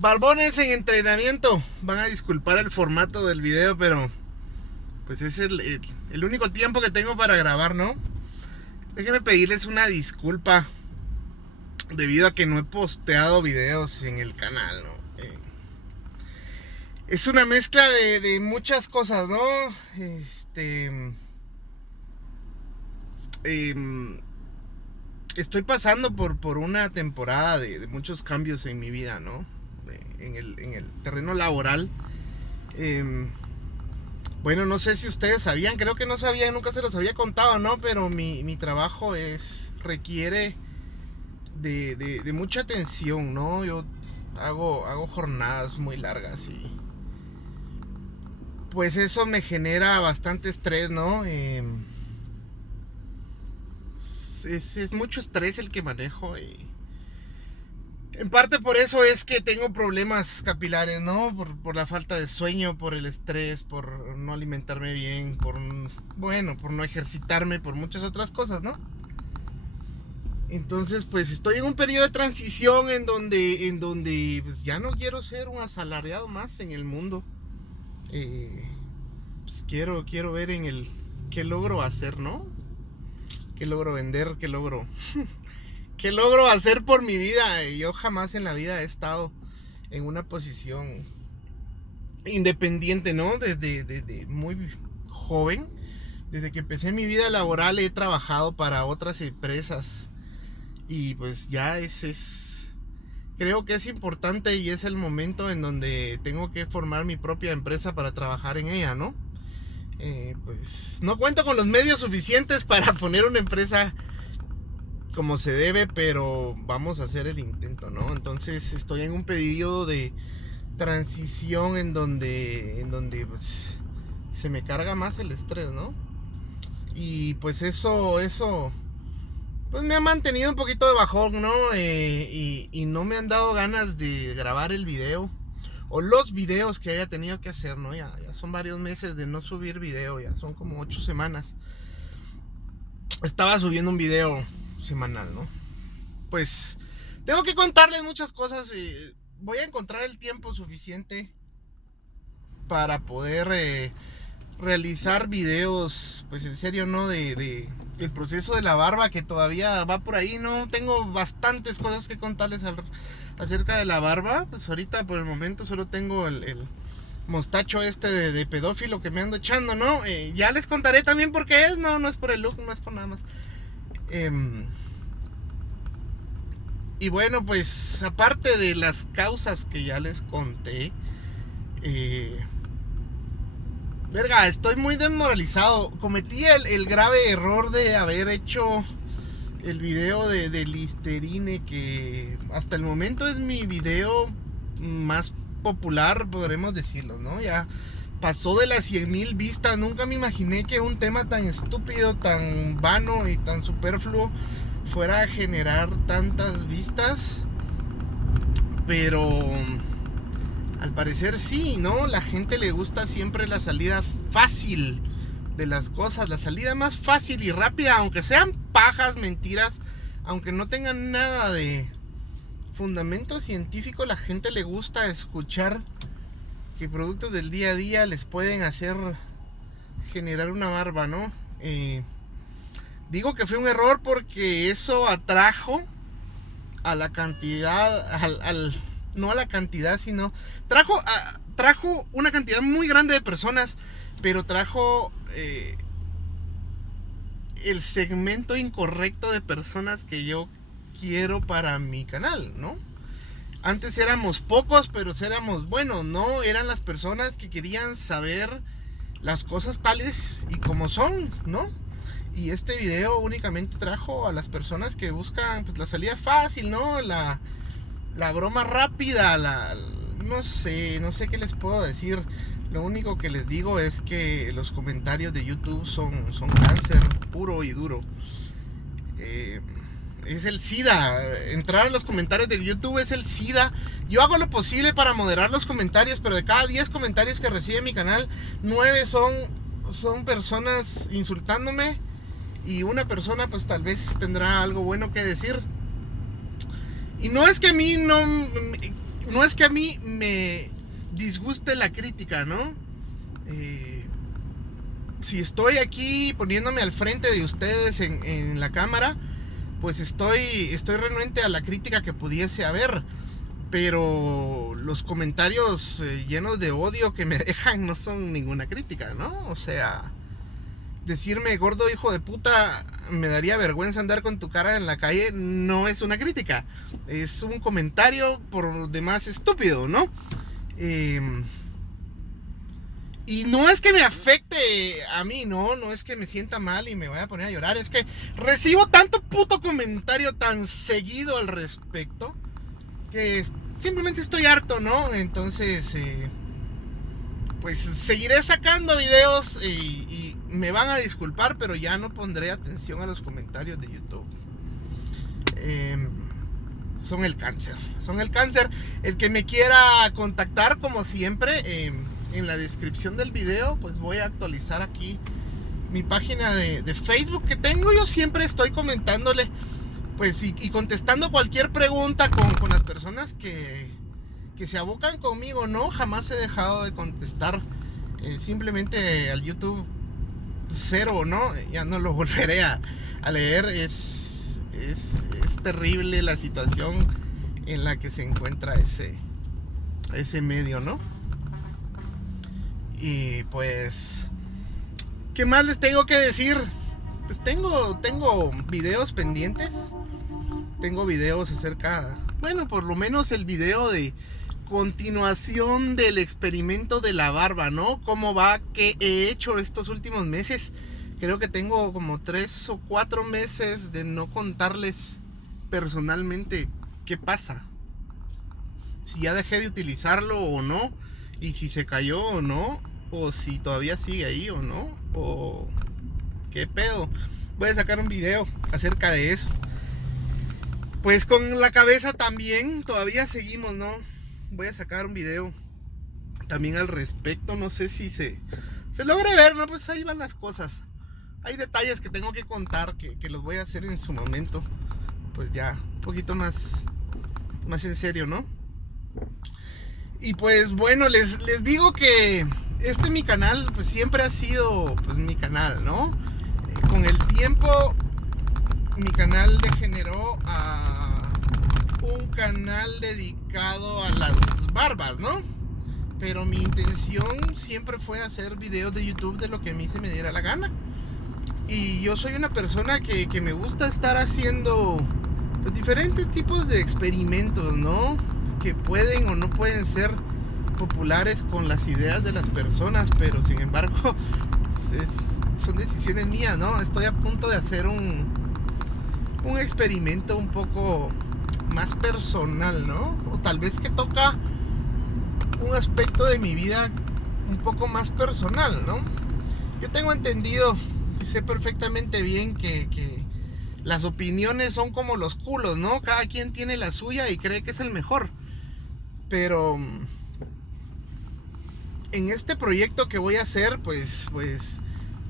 Barbones en entrenamiento. Van a disculpar el formato del video, pero pues es el único tiempo que tengo para grabar, ¿no? Déjenme pedirles una disculpa debido a que no he posteado videos en el canal, ¿no? Es una mezcla de muchas cosas, ¿no? Estoy pasando por una temporada de muchos cambios en mi vida, ¿no? En el terreno laboral. Bueno, no sé si ustedes sabían, creo que no sabían, nunca se los había contado, ¿no? Pero mi trabajo requiere de mucha atención, ¿no? Yo hago jornadas muy largas y pues eso me genera bastante estrés, ¿no? Es mucho estrés el que manejo y en parte por eso es que tengo problemas capilares, ¿no? Por la falta de sueño, por el estrés, por no alimentarme bien, por no ejercitarme, por muchas otras cosas, ¿no? Entonces, pues estoy en un periodo de transición en donde pues, ya no quiero ser un asalariado más en el mundo. Pues quiero ver qué logro hacer, ¿no? Qué logro vender, qué logro hacer por mi vida. Yo jamás en la vida he estado en una posición independiente, ¿no? Desde muy joven, desde que empecé mi vida laboral he trabajado para otras empresas y pues ya creo que es importante y es el momento en donde tengo que formar mi propia empresa para trabajar en ella, ¿no? Pues no cuento con los medios suficientes para poner una empresa como se debe, pero vamos a hacer el intento, ¿no? Entonces estoy en un periodo de transición en donde pues, se me carga más el estrés, ¿no? Y pues eso pues me ha mantenido un poquito de bajón, ¿no? Y no me han dado ganas de grabar el video o los videos que haya tenido que hacer, ¿no? Ya son varios meses de no subir video, ya son como 8 semanas. Estaba subiendo un video semanal, ¿no? Pues tengo que contarles muchas cosas y voy a encontrar el tiempo suficiente para poder realizar videos, pues en serio, ¿no? El proceso de la barba que todavía va por ahí, ¿no? Tengo bastantes cosas que contarles acerca de la barba. Pues ahorita por el momento solo tengo el mostacho de pedófilo que me ando echando, ¿no? Ya les contaré también por qué es, no es por el look, no es por nada más. Y bueno, pues aparte de las causas que ya les conté, estoy muy desmoralizado. Cometí el grave error de haber hecho el video de Listerine, que hasta el momento es mi video más popular, podremos decirlo, ¿no? Ya pasó de las 100,000 vistas. Nunca me imaginé que un tema tan estúpido, tan vano y tan superfluo fuera a generar tantas vistas. Pero al parecer sí, ¿no? La gente le gusta siempre la salida fácil de las cosas, la salida más fácil y rápida, aunque sean pajas, mentiras, aunque no tengan nada de fundamento científico. La gente le gusta escuchar que productos del día a día les pueden hacer generar una barba, ¿no? Digo que fue un error porque eso atrajo a la cantidad, no a la cantidad, sino trajo una cantidad muy grande de personas, pero trajo el segmento incorrecto de personas que yo quiero para mi canal, ¿no? Antes éramos pocos, pero éramos buenos, ¿no? Eran las personas que querían saber las cosas tales y como son, ¿no? Y este video únicamente trajo a las personas que buscan pues, la salida fácil, ¿no? La broma rápida, no sé qué les puedo decir. Lo único que les digo es que los comentarios de YouTube son cáncer puro y duro. Es el SIDA. Entrar a los comentarios de YouTube es el SIDA. Yo hago lo posible para moderar los comentarios, pero de cada 10 comentarios que recibe mi canal, 9 son personas insultándome y una persona pues tal vez tendrá algo bueno que decir. Y no es que a mí no no es que a mí me disguste la crítica, ¿no? Si estoy aquí poniéndome al frente de ustedes en la cámara, pues estoy renuente a la crítica que pudiese haber. Pero los comentarios llenos de odio que me dejan no son ninguna crítica, ¿no? O sea, decirme gordo hijo de puta, me daría vergüenza andar con tu cara en la calle, no es una crítica. Es un comentario por demás estúpido, ¿no? Y no es que me afecte a mí, no es que me sienta mal y me vaya a poner a llorar. Es que recibo tanto puto comentario tan seguido al respecto que simplemente estoy harto, ¿no? Entonces, pues seguiré sacando videos y me van a disculpar, pero ya no pondré atención a los comentarios de YouTube. Son el cáncer. El que me quiera contactar, como siempre, en la descripción del video, pues voy a actualizar aquí mi página de Facebook que tengo. Yo siempre estoy comentándole, pues, y contestando cualquier pregunta con las personas que se abocan conmigo, ¿no? Jamás he dejado de contestar. Simplemente al YouTube cero, ¿no? Ya no lo volveré a leer. Es terrible la situación en la que se encuentra ese medio, ¿no? Y pues, ¿qué más les tengo que decir? Pues tengo videos pendientes. Tengo videos acerca, bueno, por lo menos el video de continuación del experimento de la barba, ¿no? Cómo va, qué he hecho estos últimos meses. Creo que tengo como 3 o 4 meses de no contarles personalmente qué pasa. Si ya dejé de utilizarlo o no, y si se cayó o no, o si todavía sigue ahí o no, o qué pedo. Voy a sacar un video acerca de eso. Pues con la cabeza también todavía seguimos, ¿no? Voy a sacar un video también al respecto. No sé si se logre ver, ¿no? Pues ahí van las cosas. Hay detalles que tengo que contar que los voy a hacer en su momento. Pues ya, un poquito más en serio, ¿no? Y pues bueno, les digo que mi canal pues siempre ha sido pues mi canal, ¿no? Con el tiempo mi canal degeneró a un canal dedicado a las barbas, ¿no? Pero mi intención siempre fue hacer videos de YouTube de lo que a mí se me diera la gana. Y yo soy una persona que me gusta estar haciendo pues, diferentes tipos de experimentos, ¿no? Que pueden o no pueden ser populares con las ideas de las personas, pero sin embargo son decisiones mías, ¿no? Estoy a punto de hacer un experimento un poco más personal, ¿no? O tal vez que toca un aspecto de mi vida un poco más personal, ¿no? Yo tengo entendido y sé perfectamente bien que las opiniones son como los culos, ¿no? Cada quien tiene la suya y cree que es el mejor. Pero en este proyecto que voy a hacer, pues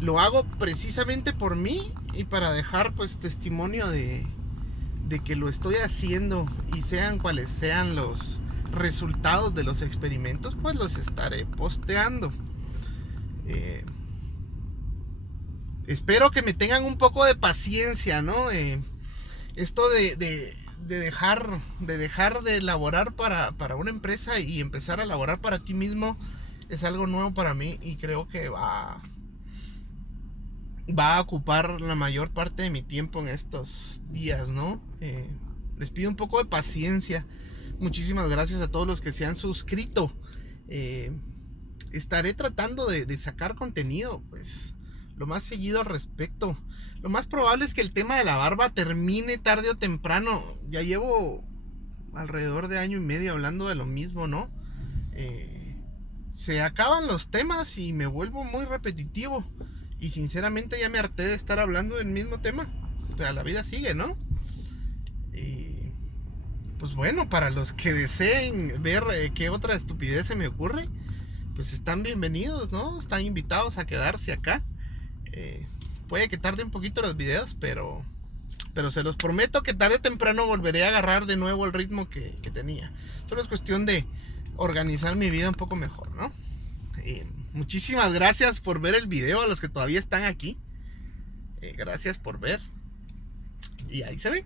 lo hago precisamente por mí y para dejar pues testimonio de que lo estoy haciendo, y sean cuales sean los resultados de los experimentos, pues los estaré posteando. Espero que me tengan un poco de paciencia, ¿no? Esto de dejar de elaborar para una empresa y empezar a elaborar para ti mismo es algo nuevo para mí, y creo que va a ocupar la mayor parte de mi tiempo en estos días, ¿no? Les pido un poco de paciencia. Muchísimas gracias a todos los que se han suscrito. Estaré tratando de sacar contenido, pues, lo más seguido al respecto. Lo más probable es que el tema de la barba termine tarde o temprano. Ya llevo alrededor de 1.5 años hablando de lo mismo, ¿no? Se acaban los temas y me vuelvo muy repetitivo. Y sinceramente ya me harté de estar hablando del mismo tema. O sea, la vida sigue, ¿no? Y pues bueno, para los que deseen ver qué otra estupidez se me ocurre, pues están bienvenidos, ¿no? Están invitados a quedarse acá. Puede que tarde un poquito los videos, pero Pero se los prometo que tarde o temprano volveré a agarrar de nuevo el ritmo que tenía. Solo es cuestión de organizar mi vida un poco mejor, ¿no? Muchísimas gracias por ver el video, a los que todavía están aquí. Gracias por ver. Y ahí se ve.